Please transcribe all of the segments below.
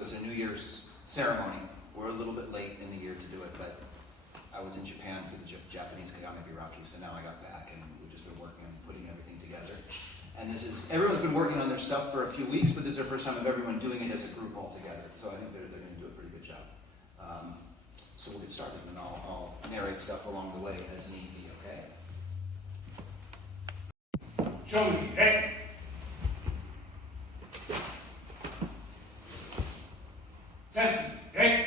It's a New Year's ceremony. We're a little bit late in the year to do it, but I was in Japan for the Japanese Kagame Biraki, so now I got back and we've just been working on putting everything together. And everyone's been working on their stuff for a few weeks, but this is the first time of everyone doing it as a group all together. So I think they're going to do a pretty good job. So we'll get started and I'll narrate stuff along the way as need be, okay? Show me, hey! Sense, hey!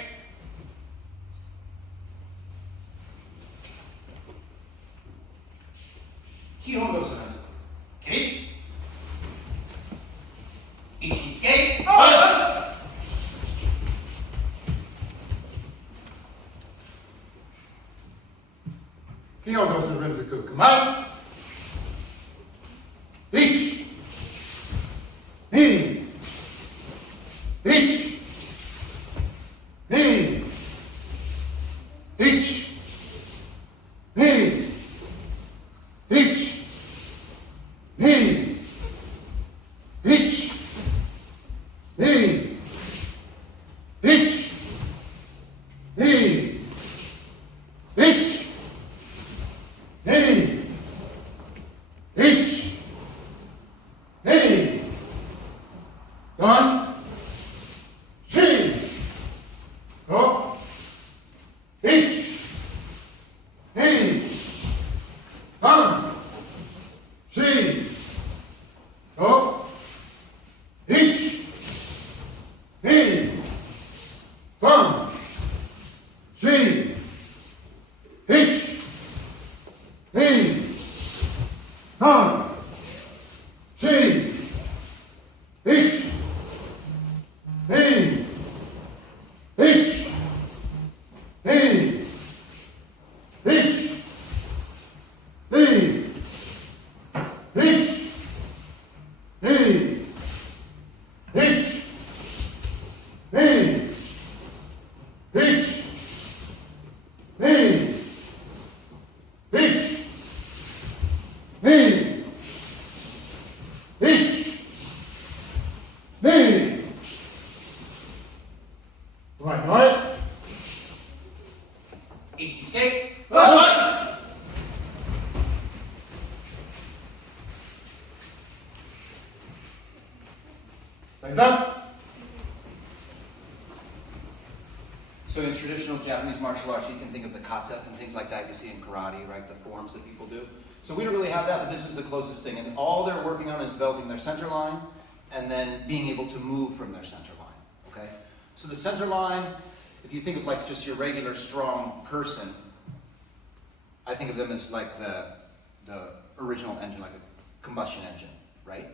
Kihon goes around. Gates. Ichi skate. Us! Kihon goes to Renzoku. Come out! Each! Knee! Each! Knee! Each! Knee! Each! Knee! Each! Knee! Each! Knee! Each! Knee! Each! Knee! One! Three! Go! Each! Knee! One! Three! Go! Each! Knee! One! Three! Each! Knee! One! Three! Each! Knee! Each! Knee! Each! Knee! Each! Knee! Each! Knee! Each! Knee! Each! Knee! Each! Knee! Right. Ichi skate. Us! Legs up. So in traditional Japanese martial arts, you can think of the kata and things like that you see in karate, right? The forms that people do. So we don't really have that, but this is the closest thing. And all they're working on is developing their center line and then being able to move from their center line, okay? So the center line, if you think of like just your regular strong person, I think of them as like the original engine, like a combustion engine, right?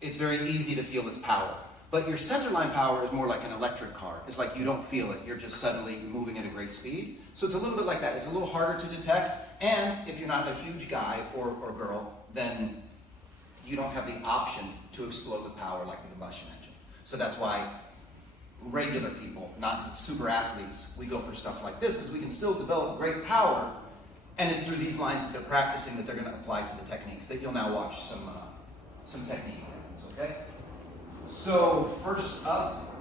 It's very easy to feel its power. But your centerline power is more like an electric car. It's like you don't feel it. You're just suddenly moving at a great speed. So it's a little bit like that. It's a little harder to detect. And if you're not a huge guy or girl, then you don't have the option to explode the power like the combustion engine. So that's why regular people, not super athletes, we go for stuff like this because we can still develop great power. And it's through these lines that they're practicing that they're going to apply to the techniques that you'll now watch some technique examples, okay? So first up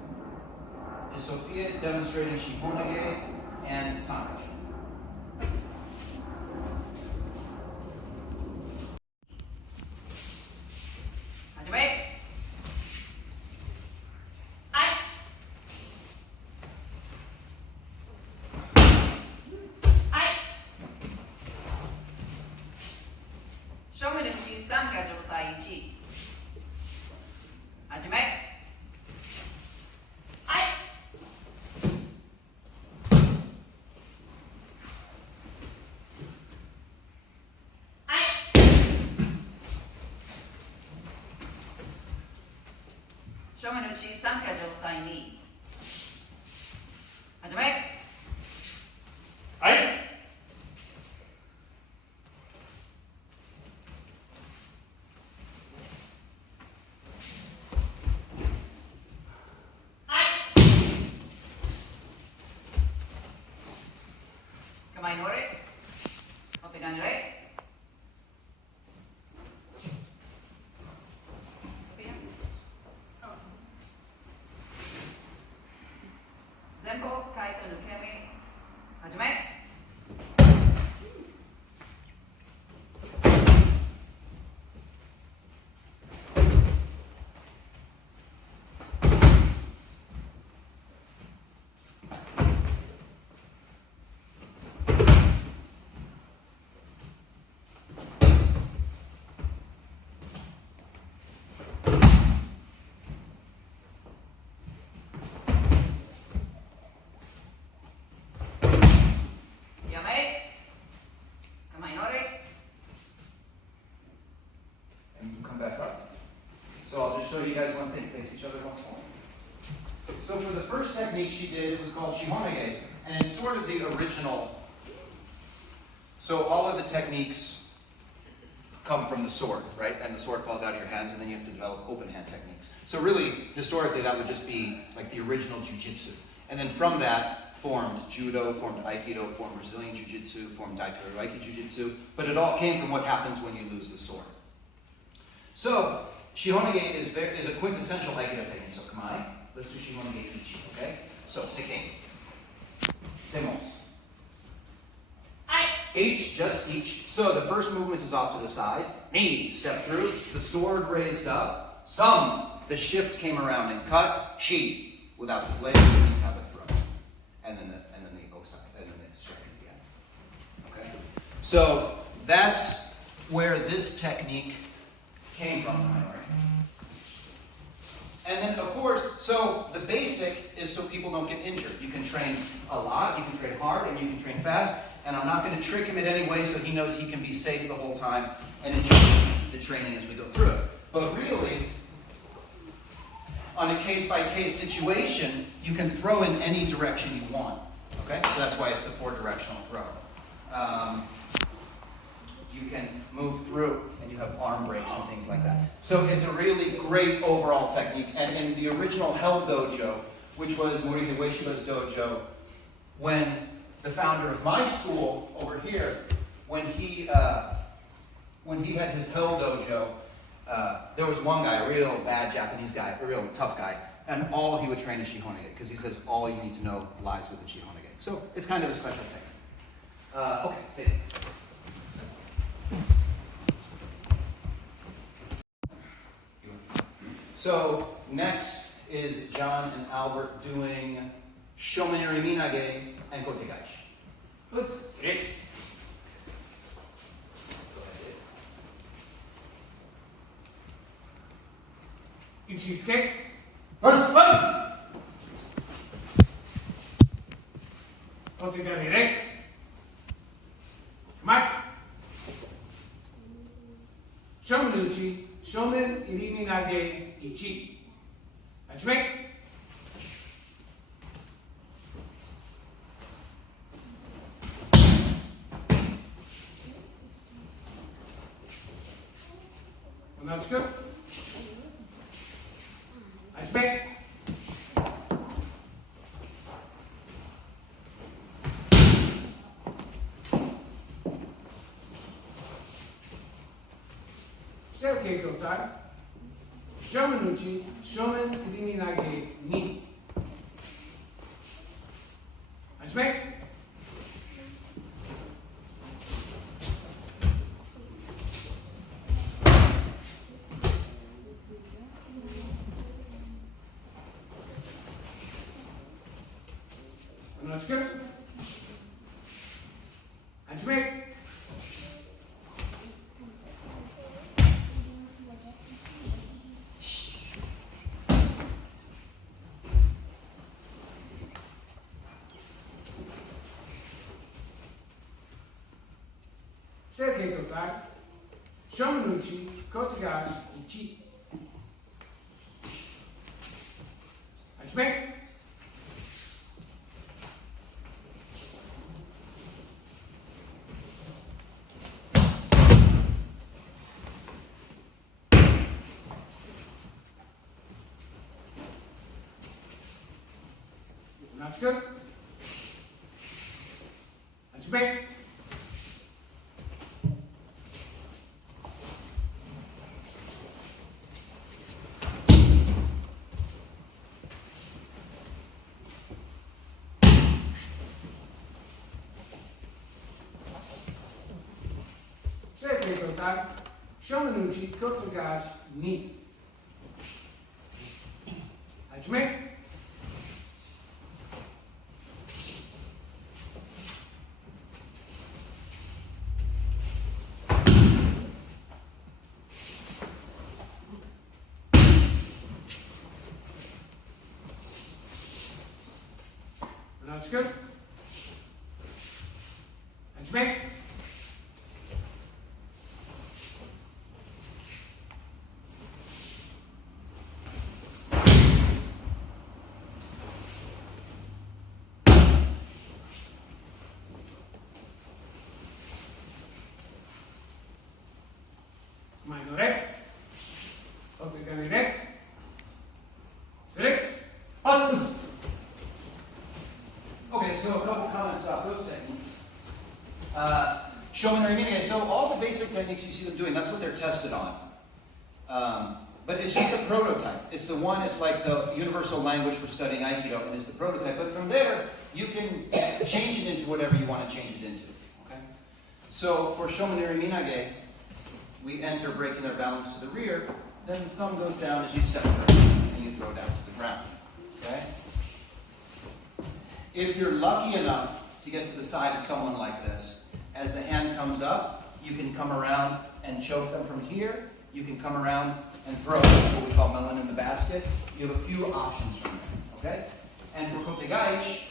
is Sophia demonstrating Shihonage and Sankachi. Hajime. Show me the Uchi Sanka Josai Ichi. Hajime. Show me the Uchi Sanka Josai Ni. Hajime. Right. Kamainore. Oteganire. Sophia. 前方カイト抜け身始め。やめ。構いのれ。And you come back up. So I'll just show you guys one thing. Face each other once more. So for the first technique she did, it was called Shihonage, and it's sort of the original. So all of the techniques come from the sword, right? And the sword falls out of your hands, and then you have to develop open hand techniques. So really, historically, that would just be like the original jujitsu. And then from that formed judo, formed Aikido, formed Brazilian jiu-jitsu, formed Daito Reiki jiu-jitsu. But it all came from what happens when you lose the sword. So Shihonage is a quintessential Aikido technique. So kamae, let's do Shihonage ichi, okay? So sekken, demos. H, just each. So the first movement is off to the side. Ni, step through. The sword raised up. Some, the shift came around and cut. Shi, without the blade, you have it thrown. And then the osai, and then the strike at the end. Okay? So that's where this technique came from. And then, of course, so the basic is so people don't get injured. You can train a lot, you can train hard, and you can train fast. And I'm not going to trick him in any way so he knows he can be safe the whole time and enjoy the training as we go through it. But really, on a case-by-case situation, you can throw in any direction you want. Okay? So that's why it's the 4-directional throw. You can move through, and you have arm breaks and things like that. So it's a really great overall technique. And in the original Hell Dojo, which was Morihei Ueshiba's dojo, when the founder of my school over here, when he had his Hell Dojo, there was one guy, a real bad Japanese guy, a real tough guy, and all he would train is Shihonage, because he says all you need to know lies with the Shihonage. So it's kind of a special thing. Okay, say it. So next is John and Albert doing Shomenari Minage and Kotegaishi. Good. Yes. Go ahead. Ichisuke. Yes. Otegami re. Kamae. Shomen uchi. Shomen irimi nage ichi. Hajime. Onazuku. Hajime. Step keiko tai. Shomen uchi, shomen irimi nage ni. Hajime. Onazuku. Hajime. Step keiko tai. Shomen uchi, kotegashi ichi. Hajime. Onazuku. Hajime. Tai, Shomenuchi, Kotogashi, Ni. Hajime. Now it's good. Hajime. Maino re. Otogani re. Select. Passes. Okay, so a couple comments about those techniques. Shomen Rimine, so all the basic techniques you see them doing, that's what they're tested on. But it's just a prototype. It's the one, it's like the universal language for studying Aikido, and it's the prototype. But from there, you can change it into whatever you want to change it into. Okay? So for Shomen Riminage, we enter breaking their balance to the rear, then the thumb goes down as you step through, and you throw it down to the ground. Okay? If you're lucky enough to get to the side of someone like this, as the hand comes up, you can come around and choke them from here. You can come around and throw what we call melon in the basket. You have a few options from there, okay? And for kotegaish,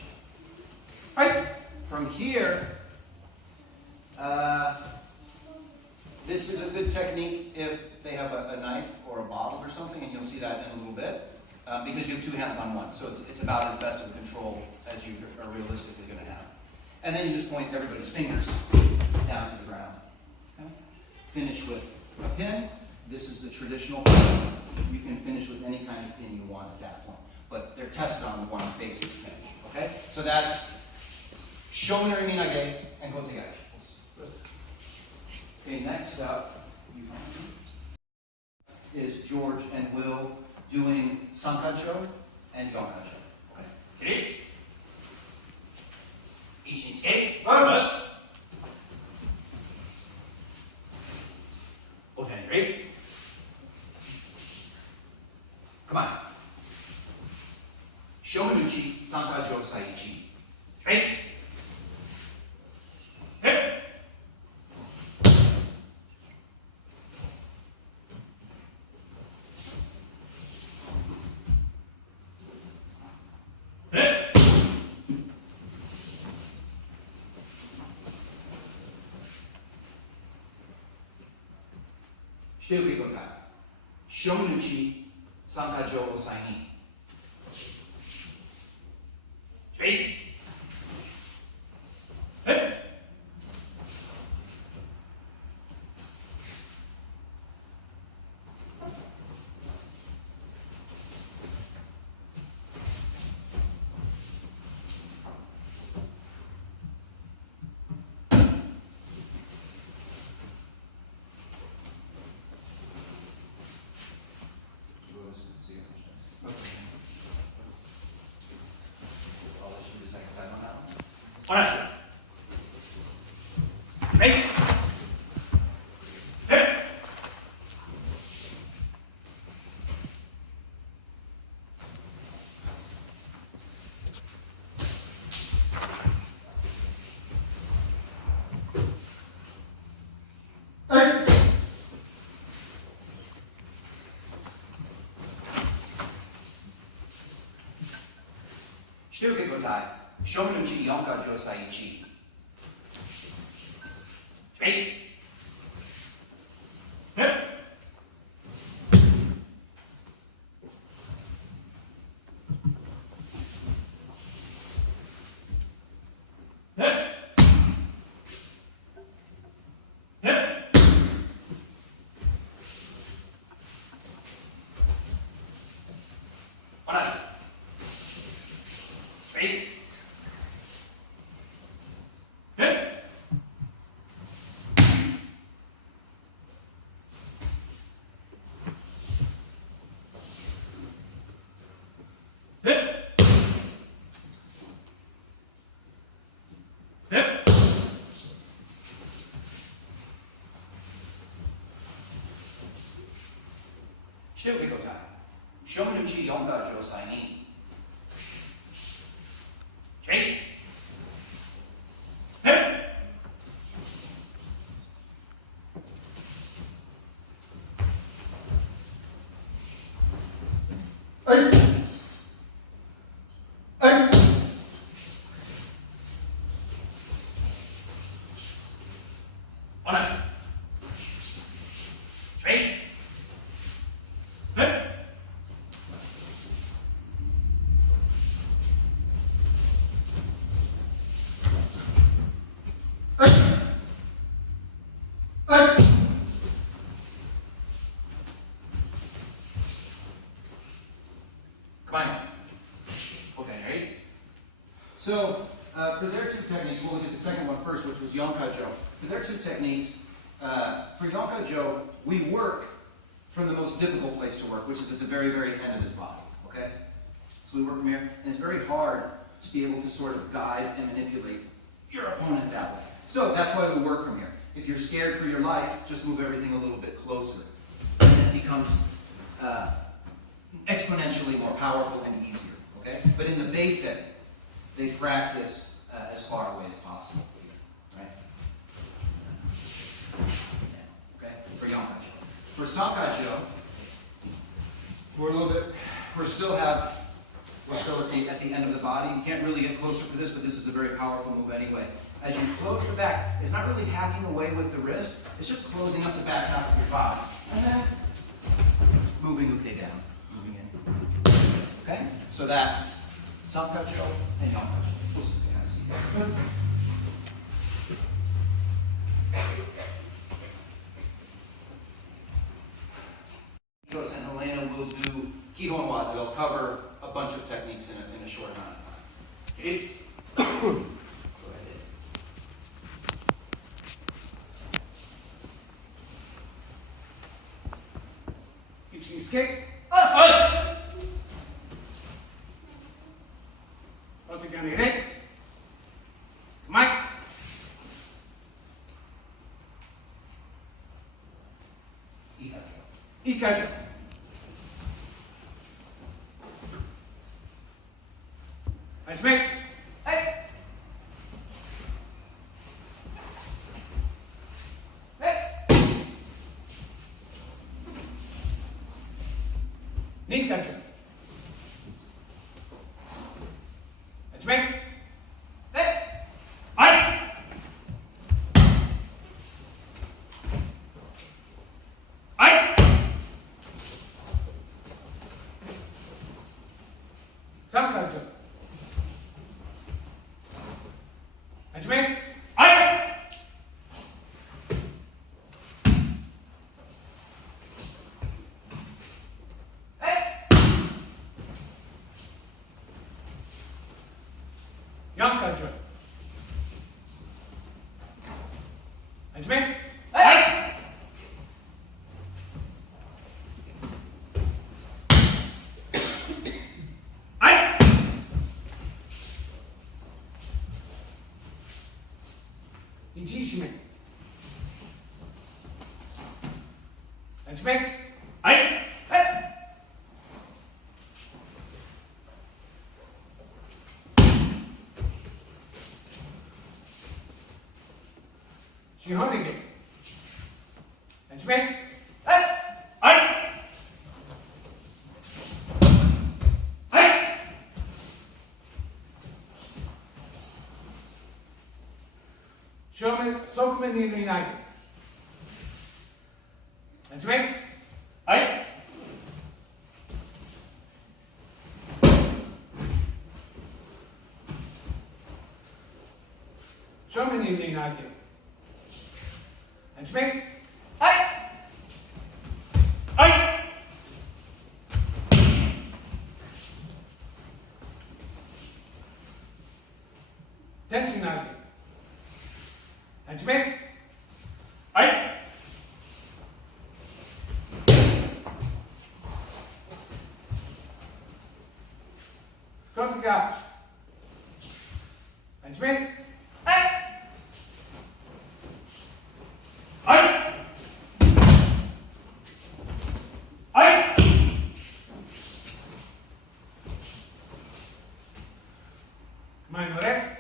right, from here, this is a good technique if they have a knife or a bottle or something, and you'll see that in a little bit. Because you have two hands on one, so it's about as best of control as you are realistically going to have. And then you just point everybody's fingers down to the ground. Okay? Finish with a pin. This is the traditional pin. You can finish with any kind of pin you want at that point. But they're tested on one basic thing. Okay? So that's Shomen Riminage and Kotegaishi. Okay, next up is George and Will doing Sankacho and Yonkacho. Okay. Kiritsu. Ichinsuke. Pass. Otenri. Come on. Shomenuchi, Sankacho, Saichi. Straight. Hip. Shiteuke Kokai. Shomenuchi, Sankajo, Osai. Straight. Hip. I'll let you do the second side on that one. Onashi. Straight. Hip. Hey. Shiteuke Kotai. Shomenuchi, Yonkajo, Saichi. Straight. Hip. Hip. Hip. Onashi. Straight. Hip. Hip. Hip. Shomenuchi Yonka Josai Ni. Straight. Hip. Hey. Hey. On it. Straight. Hip. Come on. Okay, ready? So, for their two techniques, we'll look at the second one first, which was Yonkajo. For their two techniques, for Yonkajo, we work from the most difficult place to work, which is at the very, very end of his body. Okay? So we work from here, and it's very hard to be able to sort of guide and manipulate your opponent that way. So that's why we work from here. If you're scared for your life, just move everything a little bit closer. And it becomes exponentially more powerful and easier. Okay? But in the basic, they practice as far away as possible. Right? Okay? For Yonkajo. For Sankajo, we're still at the end of the body. You can't really get closer for this, but this is a very powerful move anyway. As you close the back, it's not really hacking away with the wrist, it's just closing up the back half of your body. And then moving uke down, moving in. Okay? So that's Sankajo and Yonkajo. We'll just kind of see that. Nikos and Helena will do Kihon Waza. They'll cover a bunch of techniques in a short amount of time. Kids? Go ahead. Cheesecake. Us! Otakane re. Mike. Ikajo. Hajime. Hey. Hey. Ninkajo. Hajime. Hey. Ai. Ai. Sankajo. Hajime. Ai. Hey. Yonkajo. Hajime. Hey. Ai. Ijishime. Hajime. Ai. Hey. Shihonige. Hajime. Hey. Ai. Ai. Shomen Sokumen ni Minage. Hajime. Ai. Shomen ni Minage. Hajime. Hey. Ai. Tenchinage. Hajime. Ai. Kotagach. Hajime. Hey. Ai. Ai. 前のレ。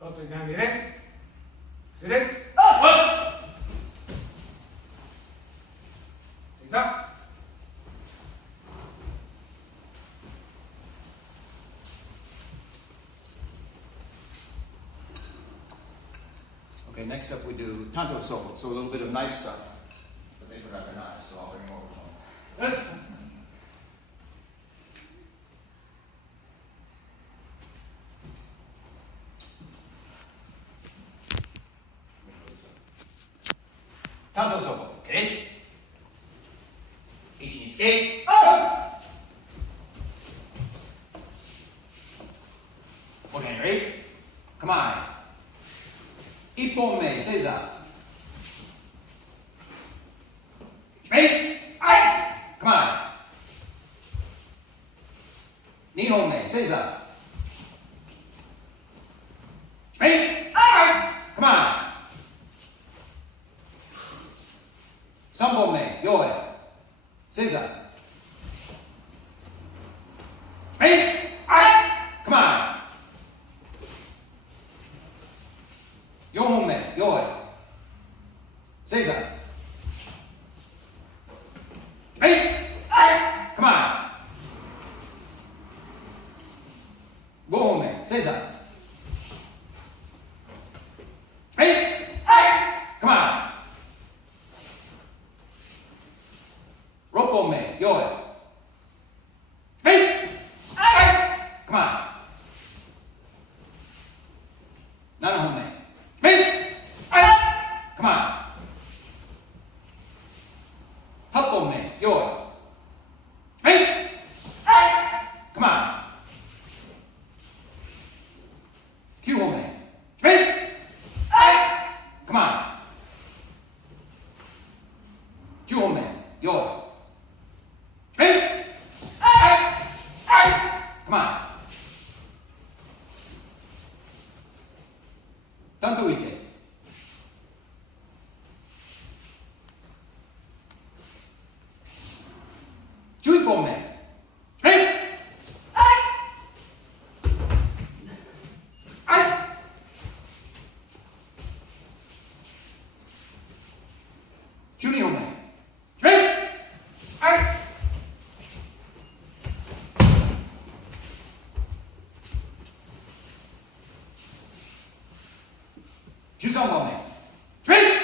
Otto grande re. Select. Us. Sisa. Okay, next up we do tanto solo, so a little bit of knife stuff. But they forgot their knives, so I'll bring them over to them. Yes. Tanto solo. Great. Ichi escape. Okay, ready? Come on. 一本目、セイザー。Ready? Come on. 二本目、セイザー。Ready? Come on. 三本目、用意。セイザー。Ready? Come on. 四本目、用意。セイザー。Ready? Come on. 五本目、セイザー。Ready? Come on. 六本目、用意。Ready? Come on. 七本目。Ready? Come on. 八本目、用意。Ready? Come on. 九本目。Ready? Come on. 十本目、用意。Ready? Come on. 単独いけ。11本目。Ready? 12本目。Ready? 13本目。Ready?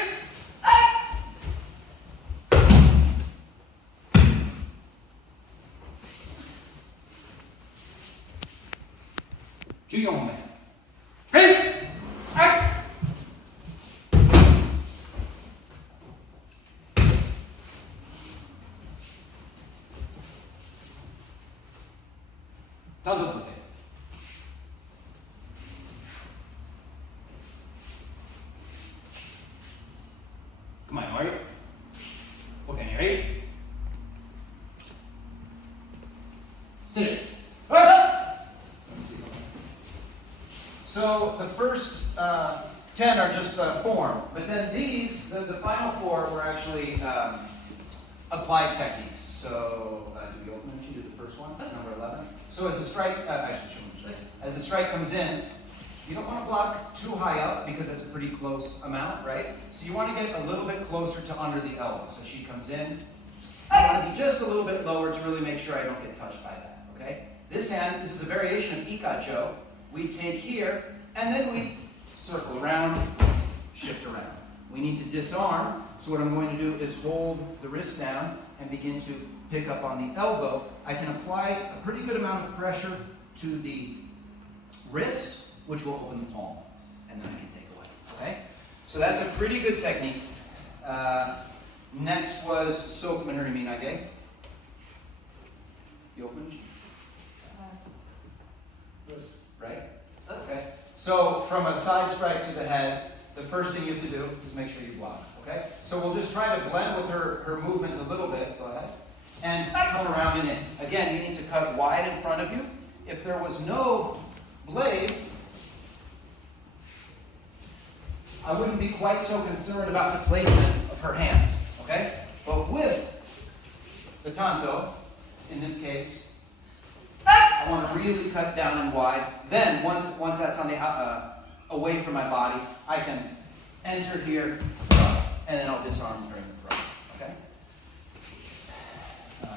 14本目。Ready? 単独で。Come on, are you? Okay, you ready? Sit. So the first 10 are just form, but then these, the final 4 were actually applied techniques. So do we open it? You do the first one, number 11. So as the strike, as the strike comes in, you don't want to block too high up because that's a pretty close amount, right? So you want to get a little bit closer to under the elbow. So she comes in. I want to be just a little bit lower to really make sure I don't get touched by that, okay? This hand, this is a variation of Ikacho. We take here, and then we circle around, shift around. We need to disarm, so what I'm going to do is hold the wrist down and begin to pick up on the elbow. I can apply a pretty good amount of pressure to the wrist, which will open the palm, and then I can take away, okay? So that's a pretty good technique. Next was Soku Manuri Minage. Yokunji? Yes. Right? Okay. So from a side strike to the head, the first thing you have to do is make sure you block, okay? So we'll just try to blend with her movement a little bit, go ahead, and come around and in. Again, you need to cut wide in front of you. If there was no blade, I wouldn't be quite so concerned about the placement of her hand, okay? But with the tanto, in this case, I I want to really cut down and wide. Then, once that's on the away from my body, I can enter here, and then I'll disarm during the throw. Okay?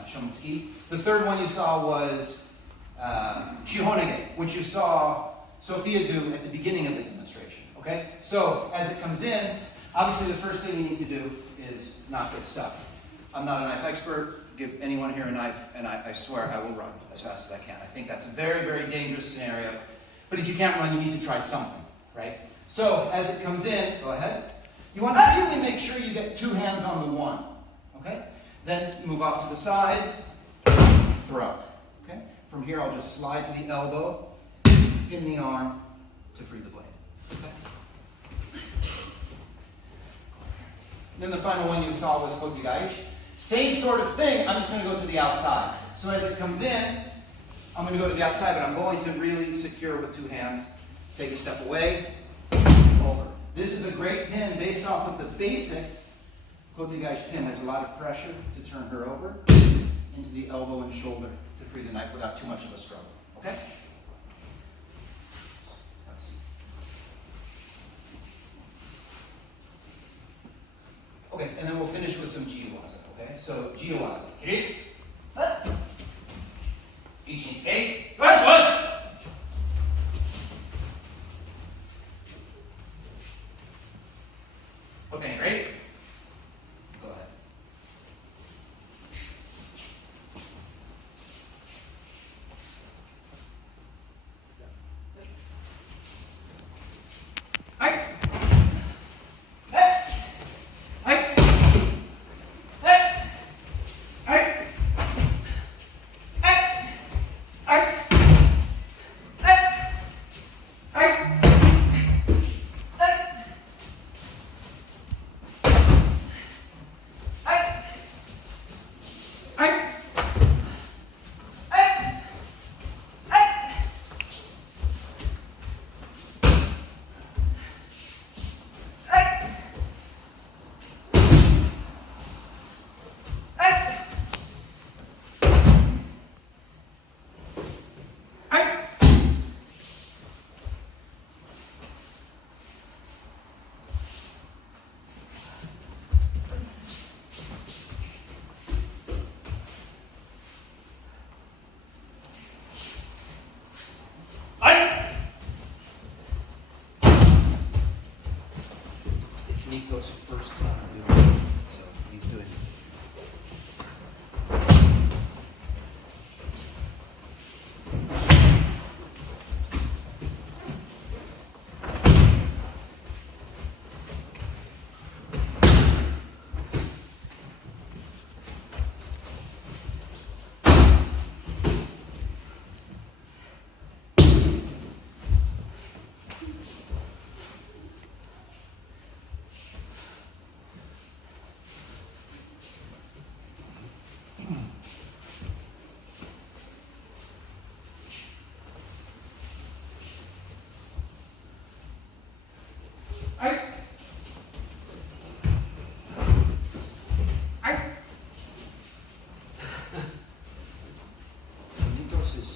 Shomitsuki. The third one you saw was Chihonege, which you saw Sophia do at the beginning of the demonstration. Okay? So, as it comes in, obviously the first thing you need to do is not get stuck. I'm not a knife expert. Give anyone here a knife, and I swear I will run as fast as I can. I think that's a very, very dangerous scenario. But if you can't run, you need to try something, right? So, as it comes in, go ahead. You want to really make sure you get two hands on the one, okay? Then move off to the side, throw, okay? From here, I'll just slide to the elbow, pin the arm to free the blade, okay? Then the final one you saw was Kotigaishi. Same sort of thing, I'm just going to go to the outside. So as it comes in, I'm going to go to the outside, but I'm going to really secure with two hands. Take a step away, over. This is a great pin based off of the basic Kotigaishi pin. There's a lot of pressure to turn her over into the elbow and shoulder to free the knife without too much of a struggle. Okay? Okay, and then we'll finish with some jiwaza. Okay? So, jiwaza. Kiritsu. Ichin-skei. Okay, great. Go ahead. Nico's first time doing this, so he's doing it.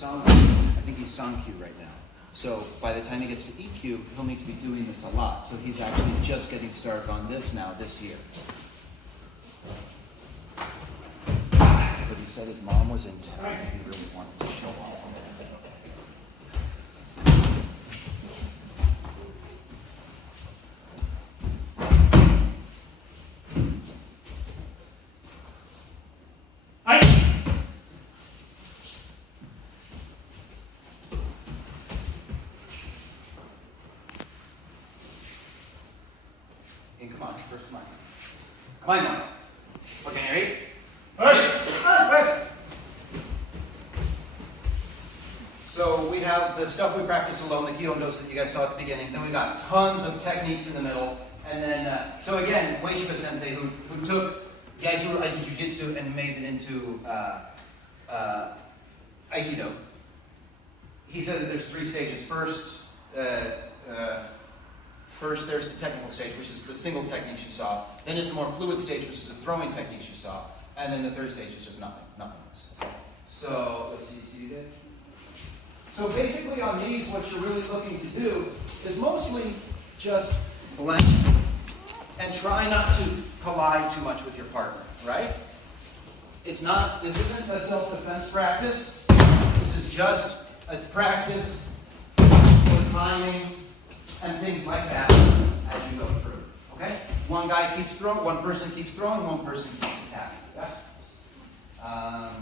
I think he's Sankyu right now. So by the time he gets to EQ, he'll need to be doing this a lot. So he's actually just getting started on this now, this year. But he said his mom was in town and he really wanted to show off. Come on, first come on. Come on. Okay, ready? First. So we have the stuff we practice alone, the Kyondos that you guys saw at the beginning. Then we got tons of techniques in the middle. And then, so again, Ueshiba Sensei, who took Yaijuru Aiki Jiu-Jitsu and made it into Aikido, he said that there's 3 stages. First, there's the technical stage, which is the single techniques you saw. Then there's the more fluid stage, which is the throwing techniques you saw. And then the third stage is just nothingness. So, let's see, did you do that? So basically on these, what you're really looking to do is mostly just blend and try not to collide too much with your partner, right? This isn't a self-defense practice. This is just a practice for timing and things like that as you go through, okay? One guy keeps throwing, one person keeps throwing, one person keeps attacking. Yes? Anyone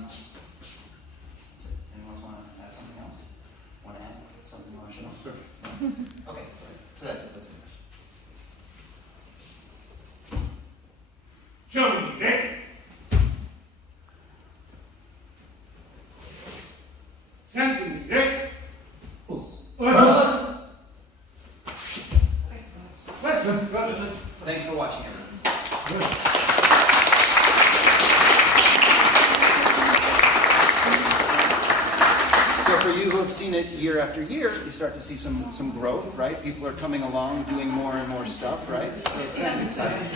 else want to add something else? Want to add something you want to show? Sure. Okay, so that's it. Show me, Rick. Sensing, Rick. Us. Thanks for watching, everyone. So for you who have seen it year after year, you start to see some growth, right? People are coming along, doing more and more stuff, right? So it's kind of exciting.